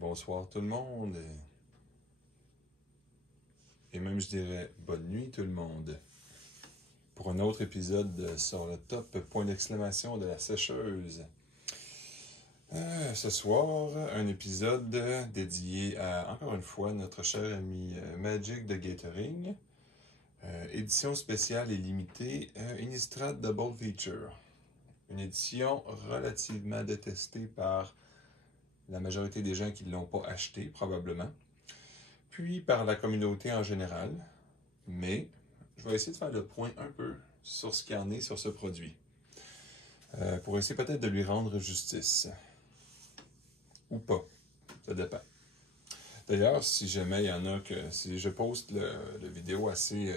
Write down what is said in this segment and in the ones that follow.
bonsoir tout le monde. Et même je dirais bonne nuit tout le monde. Pour un autre épisode sur le top point d'exclamation de la sécheuse. Ce soir, un épisode dédié à, encore une fois, notre cher ami Magic de Gathering. Édition spéciale et limitée, Innistrad Double Feature. Une édition relativement détestée par la majorité des gens qui ne l'ont pas acheté, probablement. Puis par la communauté en général. Mais je vais essayer de faire le point un peu sur ce qu'il y en est sur ce produit. Pour essayer peut-être de lui rendre justice. Ou pas. Ça dépend. D'ailleurs, si jamais il y en a que... Si je poste le vidéo assez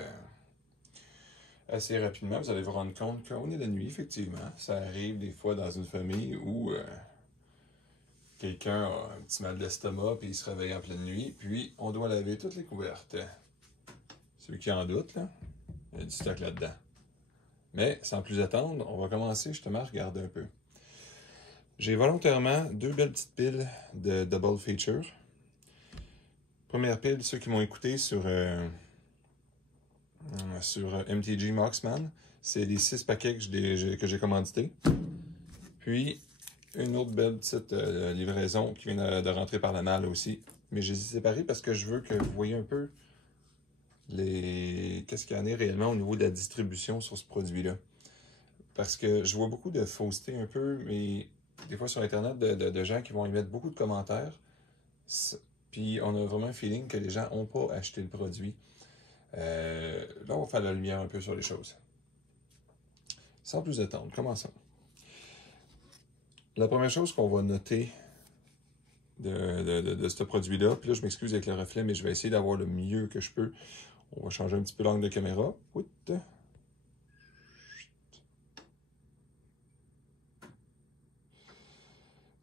rapidement, vous allez vous rendre compte qu'on est la nuit, effectivement. Ça arrive des fois dans une famille où quelqu'un a un petit mal d'estomac puis il se réveille en pleine nuit, puis on doit laver toutes les couvertes. Ceux qui en doutent, là, il y a du stock là-dedans. Mais sans plus attendre, on va commencer justement à regarder un peu. J'ai volontairement deux belles petites piles de Double Feature. Première pile, ceux qui m'ont écouté sur MTG Marksman, c'est les 6 paquets que j'ai commandités. Puis, une autre belle petite livraison qui vient de rentrer par la malle aussi. Mais je les ai séparés parce que je veux que vous voyez un peu qu'est-ce qu'il y en est réellement au niveau de la distribution sur ce produit-là. Parce que je vois beaucoup de fausseté un peu, mais des fois sur Internet, de gens qui vont y mettre beaucoup de commentaires. Puis on a vraiment un feeling que les gens n'ont pas acheté le produit. Là, on va faire la lumière un peu sur les choses. Sans plus attendre, commençons. La première chose qu'on va noter de ce produit-là, puis là, je m'excuse avec le reflet, mais je vais essayer d'avoir le mieux que je peux. On va changer un petit peu l'angle de caméra.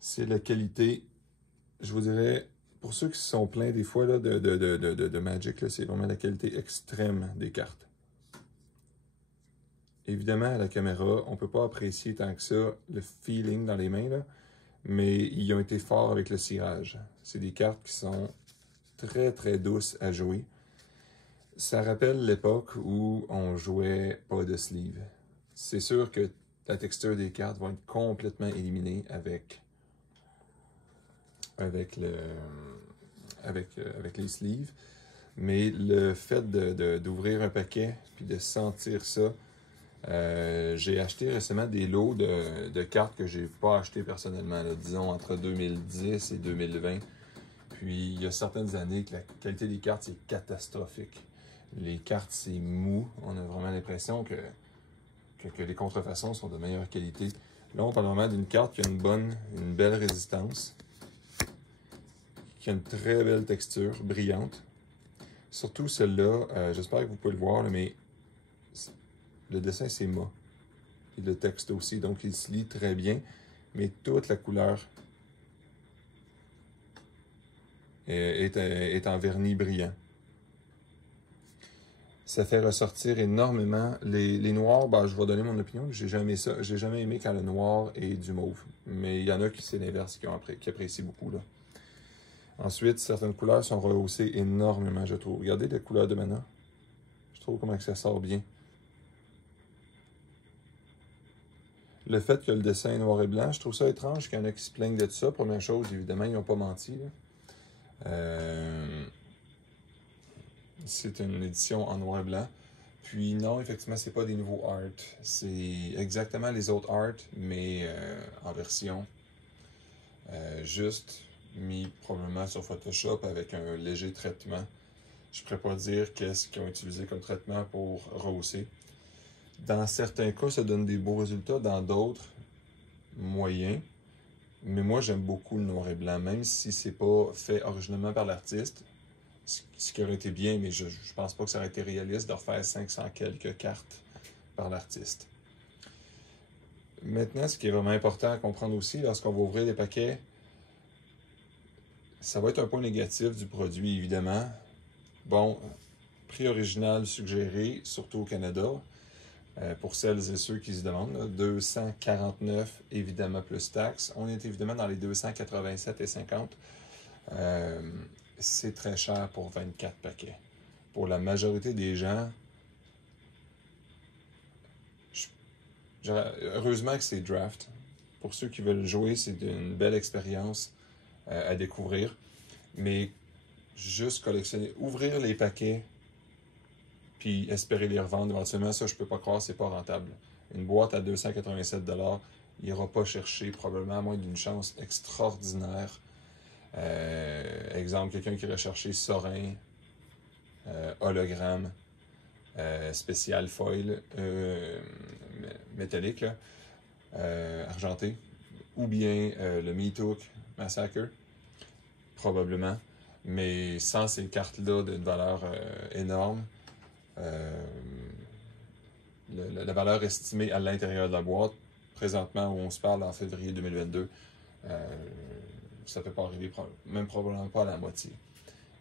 C'est la qualité, je vous dirais, pour ceux qui sont pleins des fois là, de Magic, c'est vraiment la qualité extrême des cartes. Évidemment, à la caméra, on ne peut pas apprécier tant que ça le feeling dans les mains, là, mais ils ont été forts avec le cirage. C'est des cartes qui sont très très douces à jouer. Ça rappelle l'époque où on jouait pas de sleeve. C'est sûr que la texture des cartes va être complètement éliminée avec les sleeves. Mais le fait d'ouvrir un paquet puis de sentir ça, j'ai acheté récemment des lots de cartes que j'ai pas acheté personnellement, là, disons entre 2010 et 2020. Puis il y a certaines années que la qualité des cartes c'est catastrophique. Les cartes c'est mou, on a vraiment l'impression que les contrefaçons sont de meilleure qualité. Là on parle vraiment d'une carte qui a une belle résistance, qui a une très belle texture, brillante. Surtout celle-là, j'espère que vous pouvez le voir, là, mais le dessin c'est mat. Et le texte aussi, donc il se lit très bien, mais toute la couleur est en vernis brillant. Ça fait ressortir énormément. Les noirs, ben, je vais donner mon opinion, j'ai jamais aimé quand le noir est du mauve. Mais il y en a qui c'est l'inverse, qui apprécient beaucoup, là. Ensuite, certaines couleurs sont rehaussées énormément, je trouve. Regardez les couleurs de mana. Je trouve comment que ça sort bien. Le fait que le dessin est noir et blanc, je trouve ça étrange qu'il y en a qui se plaignent de ça. Première chose, évidemment, ils n'ont pas menti, là. C'est une édition en noir et blanc. Puis non, effectivement, c'est pas des nouveaux art. C'est exactement les autres art, mais en version juste mis probablement sur Photoshop avec un léger traitement. Je ne pourrais pas dire qu'est-ce qu'ils ont utilisé comme traitement pour rehausser. Dans certains cas, ça donne des beaux résultats, dans d'autres, moyens. Mais moi, j'aime beaucoup le noir et blanc, même si c'est pas fait originalement par l'artiste. Ce qui aurait été bien, mais je pense pas que ça aurait été réaliste de refaire 500 quelques cartes par l'artiste. Maintenant, ce qui est vraiment important à comprendre aussi, lorsqu'on va ouvrir les paquets, ça va être un point négatif du produit, évidemment. Bon, prix original suggéré, surtout au Canada, pour celles et ceux qui se demandent, là, 249 évidemment plus taxes. On est évidemment dans les 287,50. c'est très cher pour 24 paquets. Pour la majorité des gens, heureusement que c'est draft. Pour ceux qui veulent jouer, c'est une belle expérience à découvrir. Mais juste collectionner, ouvrir les paquets, puis espérer les revendre éventuellement, ça, je peux pas croire, c'est pas rentable. Une boîte à 287$, il n'ira pas chercher, probablement à moins d'une chance extraordinaire. Exemple, quelqu'un qui irait chercher Sorin, hologramme, spécial foil, métallique, là, argenté, ou bien le MeTook Massacre, probablement. Mais sans ces cartes-là d'une valeur énorme, la valeur estimée à l'intérieur de la boîte, présentement où on se parle en février 2022, ça ne peut pas arriver, même probablement pas à la moitié.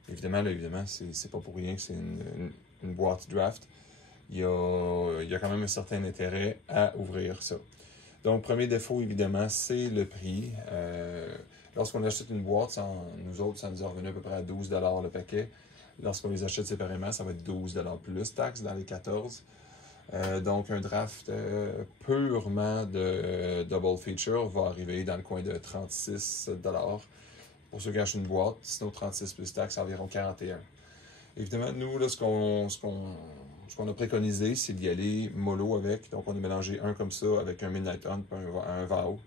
Évidemment, c'est pas pour rien que c'est une boîte draft. Il y a quand même un certain intérêt à ouvrir ça. Donc, premier défaut, évidemment, c'est le prix. Lorsqu'on achète une boîte, nous autres, ça nous est revenu à peu près à 12$ le paquet. Lorsqu'on les achète séparément, ça va être 12$ plus taxes dans les 14. Donc, un draft purement de double feature va arriver dans le coin de 36$ pour ceux qui achètent une boîte. Sinon, 36 plus taxes, environ 41$. Évidemment, nous, là, ce qu'on a préconisé, c'est d'y aller mollo avec. Donc, on a mélangé un comme ça avec un Midnight Hunt et un VAO.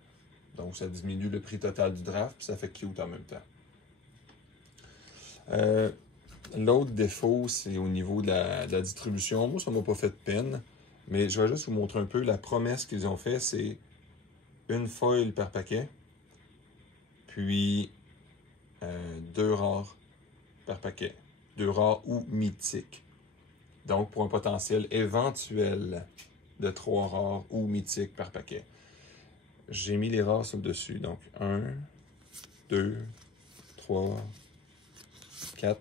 Donc, ça diminue le prix total du draft, puis ça fait cute en même temps. L'autre défaut, c'est au niveau de la distribution. Moi, ça ne m'a pas fait de peine, mais je vais juste vous montrer un peu la promesse qu'ils ont fait. C'est une foil par paquet, puis 2 rares par paquet. 2 rares ou mythiques. Donc, pour un potentiel éventuel de 3 rares ou mythiques par paquet. J'ai mis les rares sur le dessus. Donc, 1, 2, 3, 4,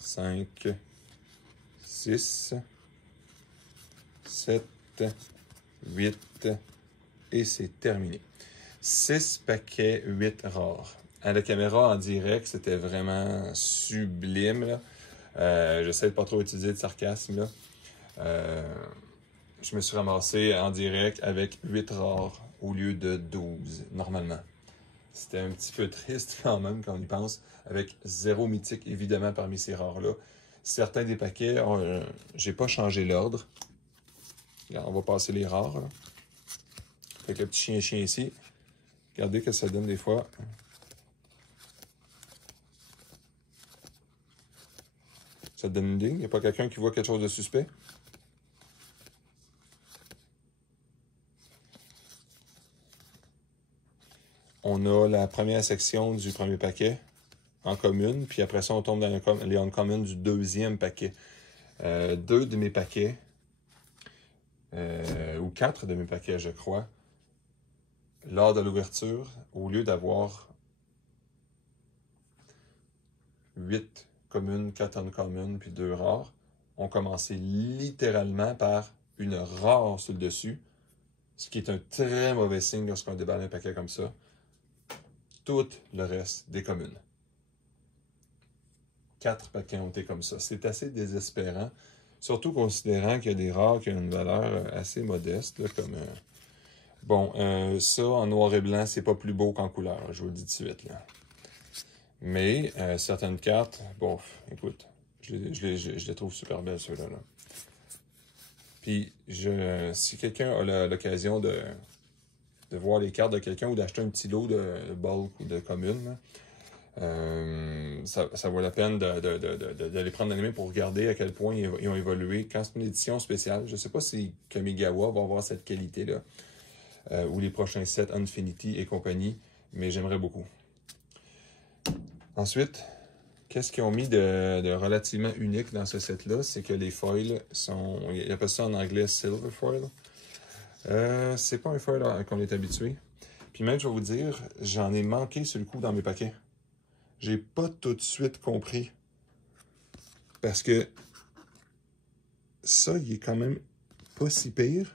5, 6, 7, 8, et c'est terminé. 6 paquets, 8 rares. À la caméra en direct, c'était vraiment sublime, là. J'essaie de pas trop utiliser de sarcasme, là. Je me suis ramassé en direct avec 8 rares au lieu de 12, normalement. C'était un petit peu triste quand même, quand on y pense, avec 0 mythique, évidemment, parmi ces rares-là. Certains des paquets, j'ai pas changé l'ordre. On va passer les rares, là. Avec le petit chien ici. Regardez ce que ça donne des fois. Ça te donne une idée? Il n'y a pas quelqu'un qui voit quelque chose de suspect? On a la première section du premier paquet en commune, puis après ça, on tombe dans les uncommon du deuxième paquet. 2 de mes paquets, ou 4 de mes paquets, je crois, lors de l'ouverture, au lieu d'avoir 8 communes, 4 uncommon, puis 2 rares, on commençait littéralement par une rare sur le dessus, ce qui est un très mauvais signe lorsqu'on déballe un paquet comme ça. Tout le reste des communes. 4 paquets ont été comme ça. C'est assez désespérant, surtout considérant qu'il y a des rares qui ont une valeur assez modeste, là, comme... Bon, ça, en noir et blanc, c'est pas plus beau qu'en couleur, je vous le dis tout de suite, là. Mais certaines cartes, bon, écoute, je les trouve super belles, ceux-là. Là. Puis, si quelqu'un a l'occasion de voir les cartes de quelqu'un ou d'acheter un petit lot de bulk ou de commune, ça vaut la peine d'aller prendre la main pour regarder à quel point ils ont évolué. Quand c'est une édition spéciale, je ne sais pas si Kamigawa va avoir cette qualité-là, ou les prochains sets Infinity et compagnie, mais j'aimerais beaucoup. Ensuite, qu'est-ce qu'ils ont mis de relativement unique dans ce set-là? C'est que les foils sont... Ils appellent ça en anglais silver foil. C'est pas un foil qu'on est habitué. Puis même, je vais vous dire, j'en ai manqué sur le coup dans mes paquets. J'ai pas tout de suite compris. Parce que ça, il est quand même pas si pire.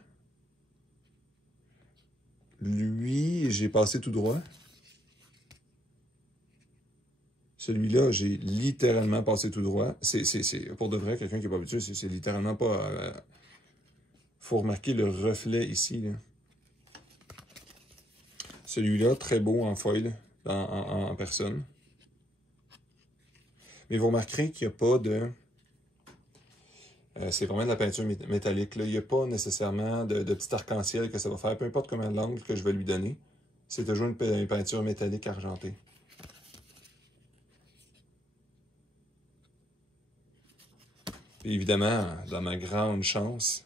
Lui, j'ai passé tout droit. Celui-là, j'ai littéralement passé tout droit. Pour de vrai, quelqu'un qui n'est pas habitué, c'est littéralement pas... faut remarquer le reflet ici, là. Celui-là, très beau en foil, en personne. Mais vous remarquerez qu'il n'y a pas de... c'est vraiment de la peinture métallique, là. Il n'y a pas nécessairement de petit arc-en-ciel que ça va faire, peu importe comment l'angle que je vais lui donner. C'est toujours une peinture métallique argentée. Et évidemment, dans ma grande chance,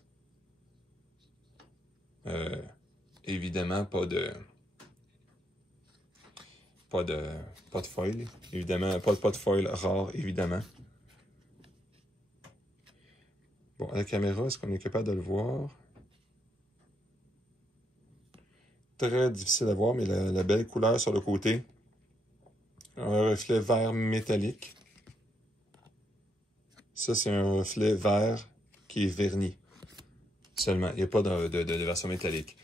évidemment, pas de foil. Évidemment, pas de foil rare, évidemment. Bon, à la caméra, est-ce qu'on est capable de le voir? Très difficile à voir, mais la belle couleur sur le côté. Un reflet vert métallique. Ça, c'est un reflet vert qui est verni. Seulement. Il n'y a pas de version métallique.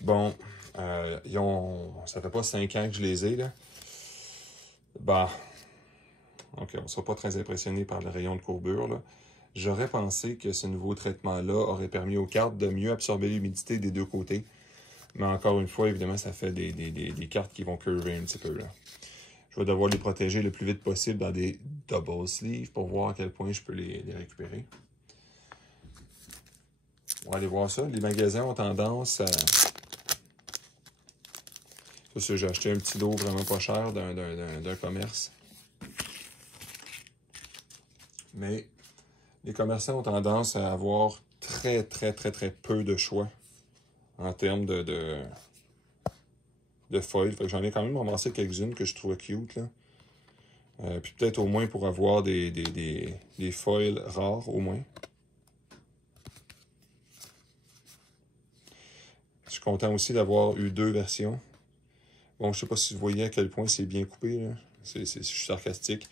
Bon, ça fait pas 5 ans que je les ai, là. Bah, ok, on ne sera pas très impressionné par le rayon de courbure, là. J'aurais pensé que ce nouveau traitement-là aurait permis aux cartes de mieux absorber l'humidité des deux côtés. Mais encore une fois, évidemment, ça fait des cartes qui vont curver un petit peu, là. Je vais devoir les protéger le plus vite possible dans des double sleeves pour voir à quel point je peux les récupérer. On va aller voir ça. Les magasins ont tendance à... Ça, j'ai acheté un petit lot vraiment pas cher d'un commerce. Mais les commerçants ont tendance à avoir très peu de choix en termes de foil. Fait que j'en ai quand même ramassé quelques-unes que je trouvais cute, là. Puis peut-être au moins pour avoir des foils rares, au moins. Je suis content aussi d'avoir eu 2 versions. Bon, je sais pas si vous voyez à quel point c'est bien coupé, là. Je suis sarcastique.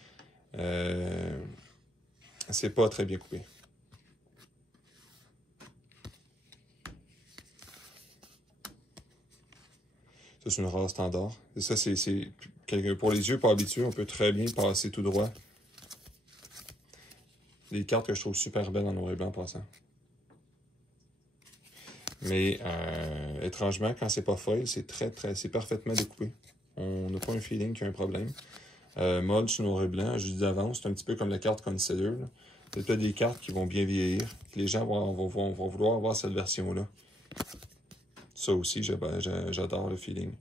C'est pas très bien coupé. Ça, c'est une rare standard. Et ça, pour les yeux pas habitués, on peut très bien passer tout droit. Des cartes que je trouve super belles en noir et blanc en passant. Mais étrangement, quand c'est pas foil, c'est parfaitement découpé. On n'a pas un feeling qu'il y a un problème. Mode noir et blanc, je dis d'avance, c'est un petit peu comme la carte Consider. C'est peut-être des cartes qui vont bien vieillir. Les gens vont vouloir avoir cette version-là. Ça aussi, j'adore le feeling.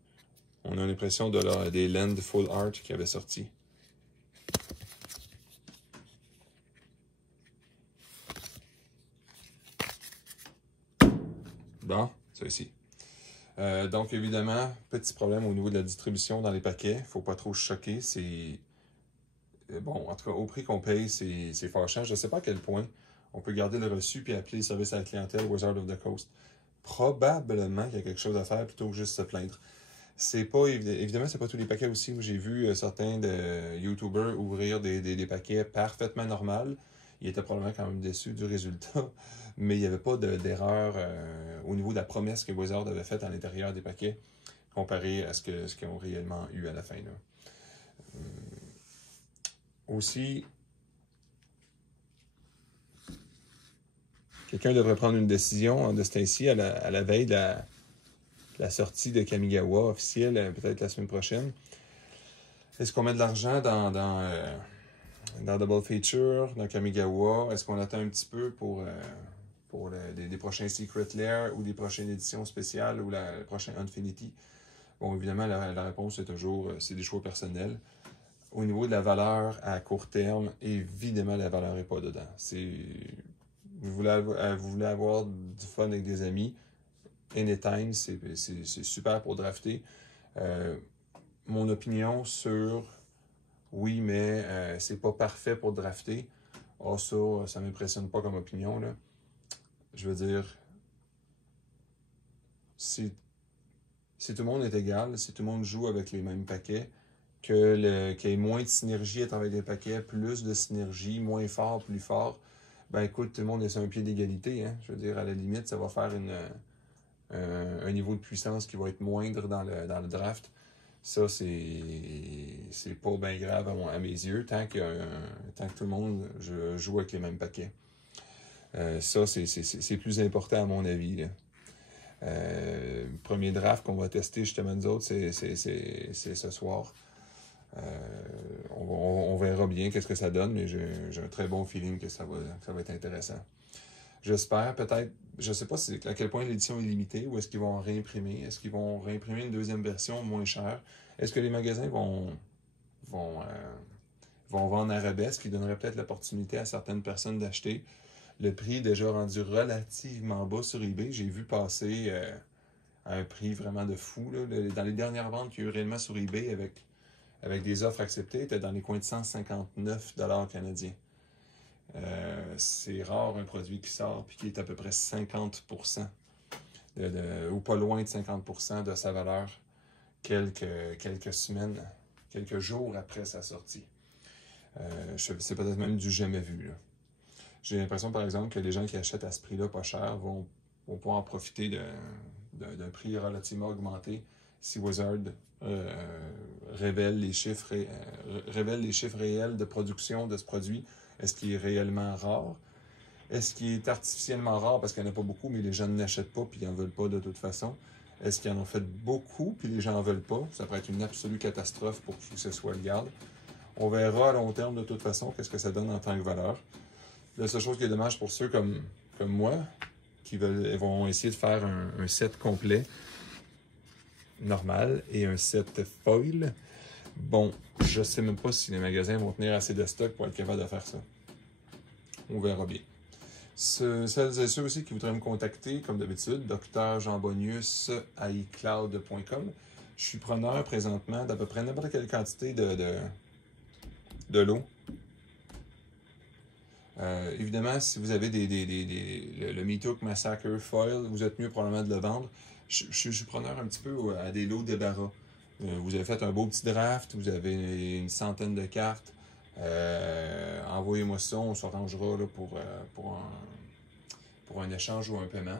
On a l'impression des Land Full Art qui avaient sorti. Bon, ça ici. Donc, évidemment, petit problème au niveau de la distribution dans les paquets. Faut pas trop se choquer. Bon, en tout cas, au prix qu'on paye, c'est fâchant. Je ne sais pas à quel point on peut garder le reçu puis appeler le service à la clientèle Wizard of the Coast. Probablement qu'il y a quelque chose à faire plutôt que juste se plaindre. C'est pas évidemment, c'est pas tous les paquets aussi où j'ai vu certains de YouTubers ouvrir des paquets parfaitement normaux. Ils étaient probablement quand même déçus du résultat, mais il n'y avait pas d'erreur au niveau de la promesse que Wizard avait faite à l'intérieur des paquets comparé à ce qu'ils ont réellement eu à la fin, là. Aussi, quelqu'un devrait prendre une décision de ce temps-ci à la veille de la sortie de Kamigawa officielle, peut-être la semaine prochaine. Est-ce qu'on met de l'argent dans Double Feature, dans Kamigawa? Est-ce qu'on attend un petit peu pour des prochains Secret Lair ou des prochaines éditions spéciales ou le prochain Infinity? Bon, évidemment, la réponse est toujours, c'est des choix personnels. Au niveau de la valeur à court terme, évidemment, la valeur n'est pas dedans. Vous voulez avoir du fun avec des amis, anytime, c'est super pour drafter. Mon opinion sur oui, mais c'est pas parfait pour drafter. Ah, ça m'impressionne pas comme opinion, là. Je veux dire, si tout le monde est égal, si tout le monde joue avec les mêmes paquets, qu'il y ait moins de synergie à travers les paquets, plus de synergie, moins fort, plus fort, ben écoute, tout le monde est sur un pied d'égalité, hein. Je veux dire, à la limite, ça va faire un niveau de puissance qui va être moindre dans le draft. Ça, c'est pas bien grave à mes yeux, tant que tout le monde joue avec les mêmes paquets. Ça, c'est plus important à mon avis, là. Le premier draft qu'on va tester justement nous autres, c'est ce soir. On verra bien qu'est-ce que ça donne, mais j'ai un très bon feeling que ça va être intéressant. J'espère peut-être, je ne sais pas à quel point l'édition est limitée ou est-ce qu'ils vont en réimprimer. Est-ce qu'ils vont réimprimer une deuxième version moins chère? Est-ce que les magasins vont vendre à rabais, ce qui donnerait peut-être l'opportunité à certaines personnes d'acheter? Le prix est déjà rendu relativement bas sur eBay. J'ai vu passer à un prix vraiment de fou, là. Dans les dernières ventes qu'il y a eu réellement sur eBay avec des offres acceptées, était dans les coins de 159 $ canadiens. C'est rare un produit qui sort et qui est à peu près 50% ou pas loin de 50% de sa valeur quelques semaines, quelques jours après sa sortie. C'est peut-être même du jamais vu, là. J'ai l'impression, par exemple, que les gens qui achètent à ce prix-là pas cher vont pouvoir en profiter d'un prix relativement augmenté si Wizard révèle les chiffres réels de production de ce produit. Est-ce qu'il est réellement rare? Est-ce qu'il est artificiellement rare parce qu'il n'y en a pas beaucoup, mais les gens n'achètent pas et ils n'en veulent pas de toute façon? Est-ce qu'ils en ont fait beaucoup puis les gens n'en veulent pas? Ça pourrait être une absolue catastrophe pour qui que ce soit le garde. On verra à long terme de toute façon qu'est-ce que ça donne en tant que valeur. La seule chose qui est dommage pour ceux comme moi qui vont essayer de faire un set complet normal et un set foil. Bon, je sais même pas si les magasins vont tenir assez de stock pour être capable de faire ça. On verra bien. Celles et ceux aussi qui voudraient me contacter, comme d'habitude, Dr Jean Bonius à iCloud.com. Je suis preneur présentement d'à peu près n'importe quelle quantité de l'eau. Évidemment, si vous avez le MeatHook Massacre Foil, vous êtes mieux probablement de le vendre. Je suis preneur un petit peu à des lots débarras. Vous avez fait un beau petit draft, vous avez une centaine de cartes. Envoyez-moi ça, on s'arrangera là, pour un échange ou un paiement.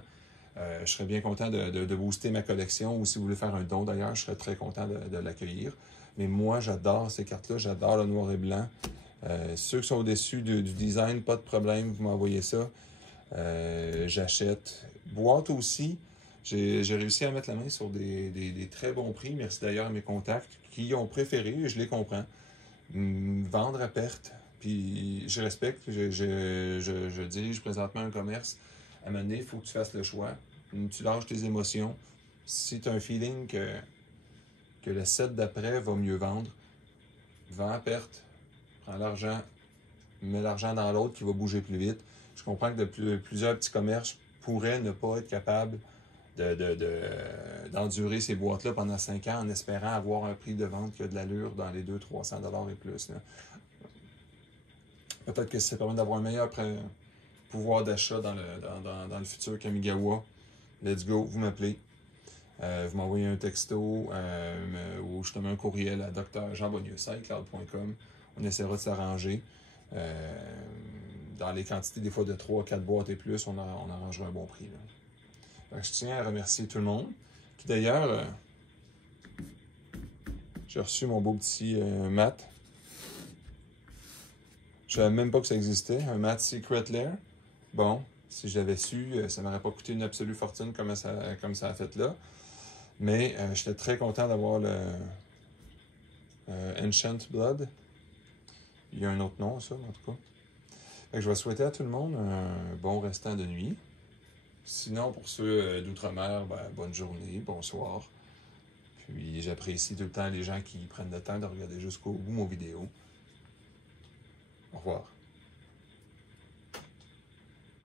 Je serais bien content de booster ma collection, ou si vous voulez faire un don d'ailleurs, je serais très content de l'accueillir. Mais moi, j'adore ces cartes-là, j'adore le noir et blanc. Ceux qui sont au-dessus du design, pas de problème, vous m'envoyez ça. J'achète. Boîte aussi, j'ai réussi à mettre la main sur des très bons prix. Merci d'ailleurs à mes contacts qui ont préféré, je les comprends, vendre à perte. Puis je respecte, je dirige présentement un commerce. À un moment donné, il faut que tu fasses le choix. Tu lâches tes émotions. Si tu as un feeling que le set d'après va mieux vendre, vends à perte. Prends l'argent, mets l'argent dans l'autre qui va bouger plus vite. Je comprends que plusieurs petits commerces pourraient ne pas être capables d'endurer ces boîtes-là pendant 5 ans en espérant avoir un prix de vente qui a de l'allure dans les 200-300 $ et plus, là. Peut-être que ça permet d'avoir un meilleur pouvoir d'achat dans le futur Kamigawa. Let's go, vous m'appelez. Vous m'envoyez un texto ou justement un courriel à drjeanbonius@icloud.com. On essaiera de s'arranger. Dans les quantités, des fois de 3-4 boîtes et plus, on arrangera un bon prix, là. Je tiens à remercier tout le monde. Qui d'ailleurs, j'ai reçu mon beau petit mat. Je savais même pas que ça existait, un mat Secret Lair. Bon, si je l'avais su, ça m'aurait pas coûté une absolue fortune comme ça a fait là. Mais j'étais très content d'avoir le Ancient Blood. Il y a un autre nom, ça, en tout cas. Fait que je vais souhaiter à tout le monde un bon restant de nuit. Sinon, pour ceux d'outre-mer, bonne journée, bonsoir. Puis j'apprécie tout le temps les gens qui prennent le temps de regarder jusqu'au bout mon vidéo. Au revoir.